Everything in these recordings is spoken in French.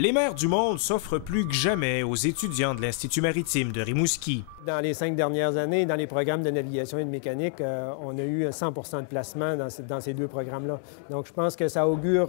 Les mers du monde s'offrent plus que jamais aux étudiants de l'Institut maritime de Rimouski. Dans les 5 dernières années, dans les programmes de navigation et de mécanique, on a eu 100 de placement dans ces deux programmes-là. Donc, je pense que ça augure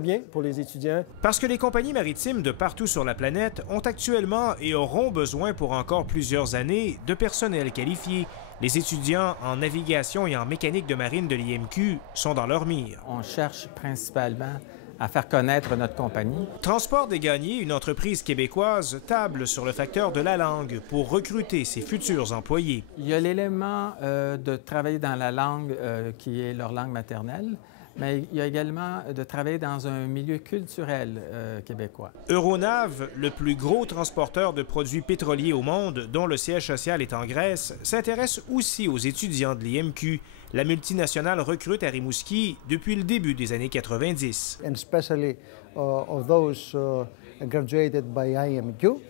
bien pour les étudiants. Parce que les compagnies maritimes de partout sur la planète ont actuellement et auront besoin pour encore plusieurs années de personnel qualifié. Les étudiants en navigation et en mécanique de marine de l'IMQ sont dans leur mire. On cherche principalement à faire connaître notre compagnie. Transport des Gagnés, une entreprise québécoise, table sur le facteur de la langue pour recruter ses futurs employés. Il y a l'élément de travailler dans la langue qui est leur langue maternelle, mais il y a également de travailler dans un milieu culturel québécois. Euronav, le plus gros transporteur de produits pétroliers au monde, dont le siège social est en Grèce, s'intéresse aussi aux étudiants de l'IMQ. La multinationale recrute à Rimouski depuis le début des années 90.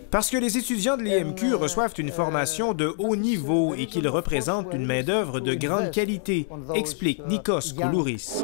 Parce que les étudiants de l'IMQ reçoivent une formation de haut niveau et qu'ils représentent une main-d'œuvre de grande qualité, explique Nikos Koulouris.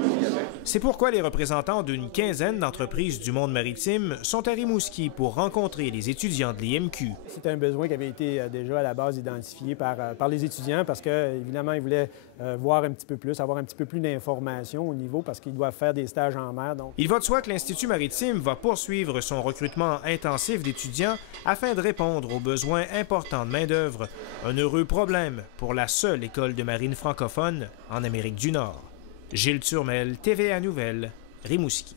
C'est pourquoi les représentants d'une quinzaine d'entreprises du monde maritime sont à Rimouski pour rencontrer les étudiants de l'IMQ. C'est un besoin qui avait été déjà à la base identifié par les étudiants parce qu'évidemment, ils voulaient voir un petit peu plus, avoir un petit peu plus d'informations au niveau parce qu'ils doivent faire des stages en mer. Donc. Il va de soi que l'Institut maritime va poursuivre son recrutement intensif d'étudiants afin de répondre aux besoins importants de main-d'œuvre. Un heureux problème pour la seule école de marine francophone en Amérique du Nord. Gilles Turmel, TVA Nouvelles, Rimouski.